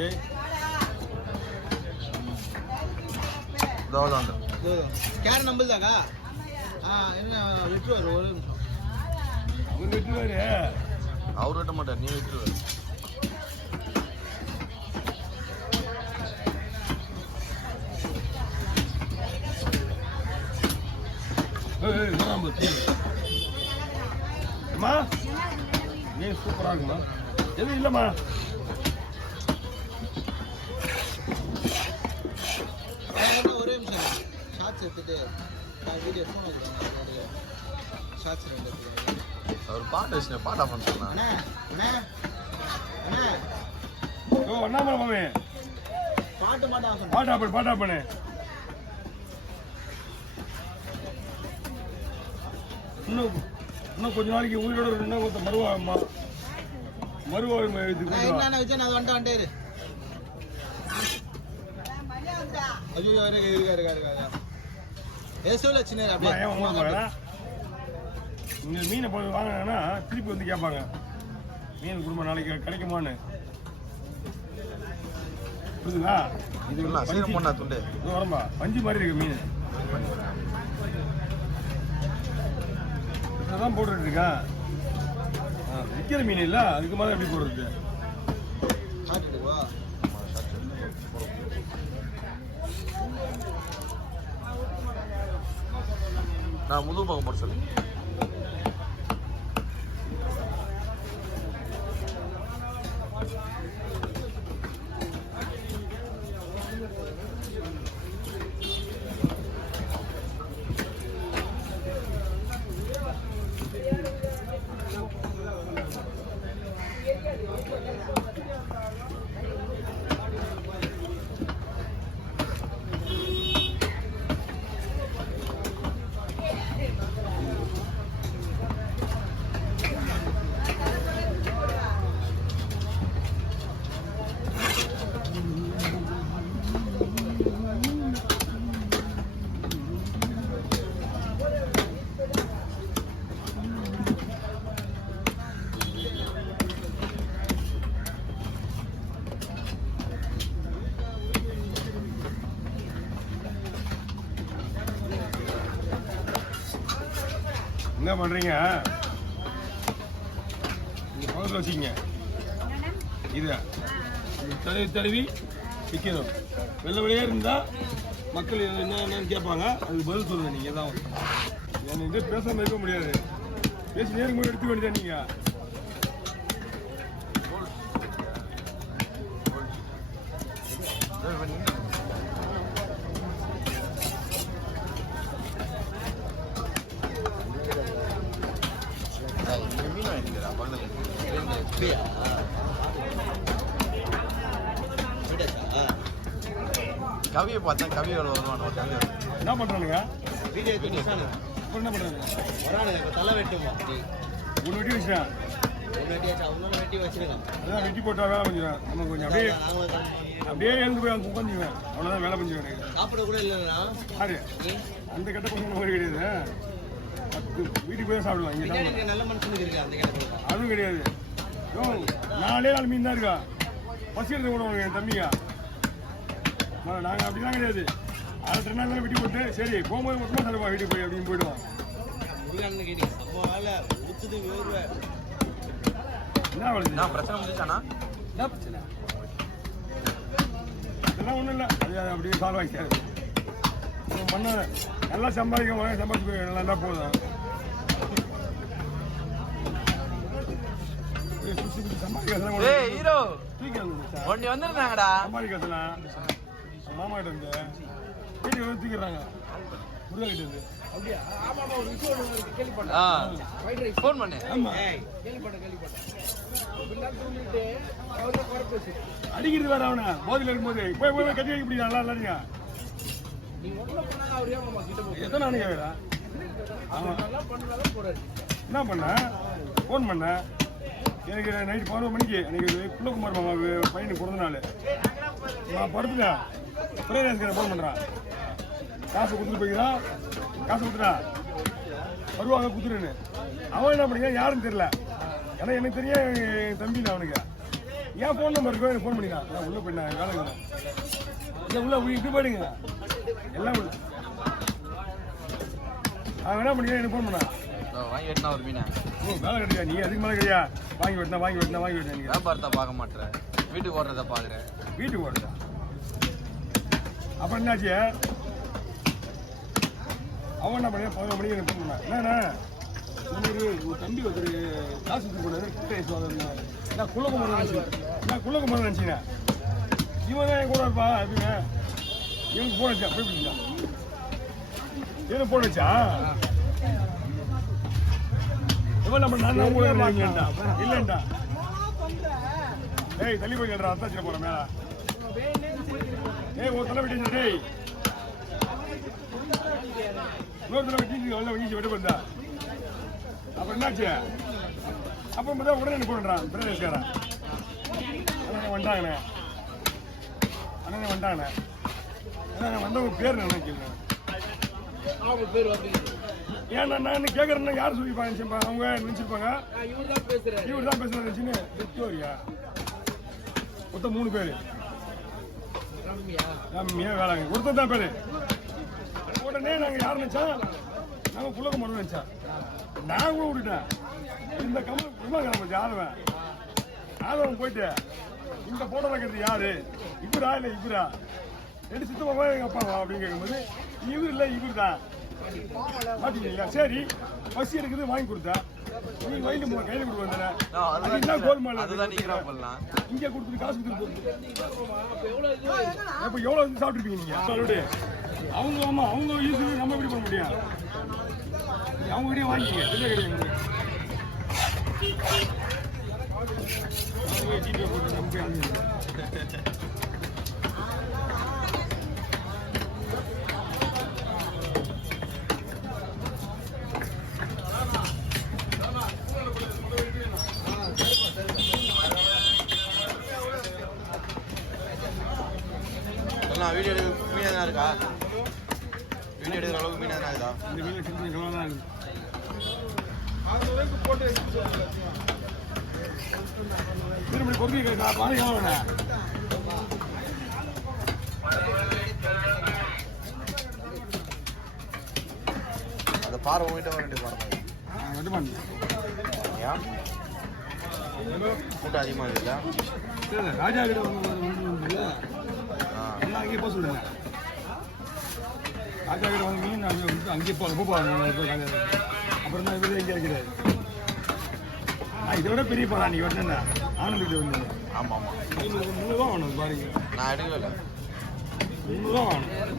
Okay கேர நம்பல்தாக்கா என்ன விட்டுருவாரு ஒரு நிமிஷம் அவர் வெட்டுவாரு அவர் வெட்ட மாட்டார் நீ வெட்டுருவாரு அம்மா நீ சூப்பரா இருக்குமா எதுவும் இல்லைம்மா ஒரே நிமிஷம் ஷார்ட்ஸ் எடுத்துட்டு வீடியோ ஃபோன் வச்சுருக்காங்க ஷார்ட்ஸ் ரெண்டு அவர் பாட்டு வச்சு பாட்டா பண்ணா அண்ணா அண்ணா அண்ணா ஓ அண்ணாமலை மாமே பாட்டு மாட்டா பாட்டா பண்ணு இன்னும் கொஞ்ச நாளைக்கு உயிரோட இன்னும் கொஞ்சம் மருவா இதுக்கு என்ன வச்சு நான் வந்துட்டு ஐயோ இருக்காரு ஏசோல சின்ன அப்படியே இந்த மீனை போய் வாங்கினா திருப்பி வந்து கேட்பாங்க மீன் குடும்பம் நாளைக்கு கிடைக்குமான்னு புரியுதுங்களா துண்டு இது வரம்பா பஞ்சு மாதிரி இருக்கு மீன் தான் போட்டுட்டு இருக்கா விற்கிற மீன் இல்லை அதுக்கு மேலே எப்படி போடுறது நான் முழு பக்கம் போட சொல்லு என்ன பண்றீங்க இந்த பக்கத்தில் வச்சுக்கிங்க இதை தடவி விற்கணும் வெள்ளையே இருந்தால் மக்கள் என்னன்னு கேட்பாங்க அதுக்கு பதில் சொல்லுங்க நீங்கள் தான் என்கிட்ட பேசாமல் இருக்க முடியாது பேசி நேருக்கு போய் எடுத்துக்க வேண்டியதா நீங்கள் கவியை பார்த்தா கவியோட வருவான் என்ன பண்ணுறானுங்க வீடியோ என்ன பண்ணுறாங்க வரானுங்க தலை வெட்டுமா ஒன்று வெட்டி வச்சுட்டேன் வெட்டி வச்சிருக்கான் அதான் வெட்டி போட்டா வேலை பண்ணிடுவேன் நம்ம கொஞ்சம் அப்படியே எழுந்து போய் அங்கே உட்காந்துக்குவேன் அவ்வளோதான் வேலை பண்ணி வேணும் சாப்பிட கூட இல்லைண்ணா யாரு அந்த கெட்ட பசங்க மாதிரி கிடையாது வீட்டுக்கு போய் சாப்பிடலாம் இங்கே நல்ல மனுஷனுக்கு இருக்கு அந்த கெட்ட அதுவும் கிடையாது யோ 4 மீன் தான் இருக்கா பசி எடுத்து கூட என் தம்பிங்க நாங்கள் அப்படிலாம் கிடையாது 2 நாள் வெட்டி போட்டு சரி போகும்போது மொத்தமாக சாப்பிடுவோம் வீட்டுக்கு போய் அப்படின்னு போயிடுவோம் என்ன வேலை பிரச்சனை முடிச்சானா என்ன பிரச்சனை அதெல்லாம் ஒன்றும் இல்லை அது அப்படியே சால்வ் ஆகிக்காது பண்ண நல்லா சம்பாதிக்க நல்லா போதும் சம்பாதிக்கலாம் மாமா கிட்ட இருந்து வீட்டுக்கு வந்து தூக்கிடுறாங்க முருகா கிட்ட இருந்து அடிக்கிறது வேற அவனை போதில இருக்கும்போது போய் போய் கட்டி வைக்க முடியும் நல்லா இல்லைங்க எத்தனை நாளைக்கு கேட்குறா என்ன பண்ண ஃபோன் பண்ண எனக்கு நைட்டு 11 மணிக்கு எனக்கு பிள்ளைக்குமார் மாமா பையனுக்கு பிறந்த நாள் நான் படுத்துட்டேன் பிரேரேஸ்கார ஃபோன் பண்ணுறான் காசு கொடுத்துட்டு போய்க்கிறான் காசு கொடுத்துட்டா வருவாங்க கொடுத்துருன்னு அவன் என்ன பண்ணிக்கிறான் யாருன்னு தெரியல ஏன்னா எனக்கு தெரியும் என் தம்பி அவனுக்கு ஏன் ஃபோன் நம்பர் இருக்கோ எனக்கு ஃபோன் பண்ணிக்கலாம். நான் உள்ள போயிட்டேன் வேலை இல்லை. உள்ள இப்படி போயிடுங்க எல்லாம் உள்ள. அவன் என்ன பண்ணிக்கிறேன் எனக்கு ஃபோன் பண்ணா வாங்கி வெட்டினா ஒரு மீனை வேலை கிடையாது. நீ அதுக்கு மேலே கிடையா வாங்கி வெட்டினா நீ வியாபாரத்தை பார்க்க மாட்டேன், வீட்டுக்கு ஓடுறத பார்க்குறேன். வீட்டுக்கு ஓடுறா. அப்புறம் என்னாச்சு அவன் என்ன பண்ண 11 மணிக்கு எனக்கு ஃபோன் பண்ணான். என்னண்ணா உங்கள் தம்பி ஒருத்தர் காசு போனாரு கிட்ட வாங்க. நான் குள்ளகுமாரன் நினச்சினேன். இவன் தான் என் கூட இருப்பா எப்படிங்க இவனுக்கு ஃபோன் வச்சா போய் பிடிக்கலாம். இவனுக்கு ஃபோன் வச்சா இவன் நம்ம நான் கூட இல்லைண்டா. ஏய் தள்ளி போய் சொல்கிறா அத்தாச்சிட போகிறேன் மேலே. ஏய் ஒரு தலை வெட்டி டேய் இன்னொரு தலை வெட்டி நல்லா வெட்டி வெட்ட போயிருந்தா. அப்புறம் என்னாச்சு அப்போ பார்த்தா உடனே எனக்கு போடுறான் பிரதேஷ்காரன். அண்ணன் வந்துட்டாங்கண்ணே அண்ணன் வந்தவங்க பேர் நினைக்கிறேன். ஏன்னா நான் கேட்குறேன்னா யார் சொல்லிப்பாங்க அவங்க நினச்சிருப்பாங்க இவர் தான் பேசுகிறேன் நினச்சின்னு விக்டோரியா மொத்தம் 3 பேர். ரம்யா வேளாங்க ஒருத்தர் தான் பேர். உடனே நாங்கள் யார் நினச்சா நாங்கள் குள்ளகுமாரன் நினச்சா. நான் கூட விட்டுட்டேன். இந்த கமல் ஆதவன் போயிட்டு இந்த போட்டோ வைக்கிறது யாரு இவரா இல்லை இவரா ரெண்டு சித்தமாவா எங்கள் அப்பாவா அப்படின்னு கேட்கும்போது இவர் இல்லை இவர் தான் மாட்டீங்களா. சரி பசி இருக்குது வாங்கி கொடுத்தா நீ வயலு கையில் கொடுத்து வந்தேன் கோல்மால் இங்கே கொடுத்துட்டு காசு கொடுத்துட்டு இப்போ எவ்வளோ சாப்பிட்டுருப்பீங்க நீங்கள் சொல்லிட்டு அவங்க ஆமாம் அவங்க யூஸ் நம்ம எப்படி பண்ண முடியும். அவங்க கிட்டே வாங்கிங்க இல்லை கிடையாது. வீடியோ எடுக்க மீன் எதனா இருக்கா? வீடியோ எடுக்கிற அளவுக்கு மீன் எதனா இருக்கா? இந்த மீன் சின்ன எவ்வளோ தான் இருக்குது. திரும்பி கொண்டு பாருங்க அந்த பார்வை உங்ககிட்ட வர வேண்டிய பார்வை ஏன் கூட்டம் அதிகமாக இருக்குல்ல. ராஜா கிட்ட எல்லாம் அங்கேயே போக சொல்லுங்க. ராஜா கிட்ட வந்து மீன் அங்கேயே போவாங்க. அப்புறம் தான் இவரு எங்கே இருக்கிறாரு. இதை விட பெரிய பாடா நீ வரணுன்னா ஆனந்திக்கிட்ட வந்து. ஆமாம் ஆமாம் 300 ரூபா வேணும் பாருங்க. நான் எடுக்கல 300 ரூபா வேணும்.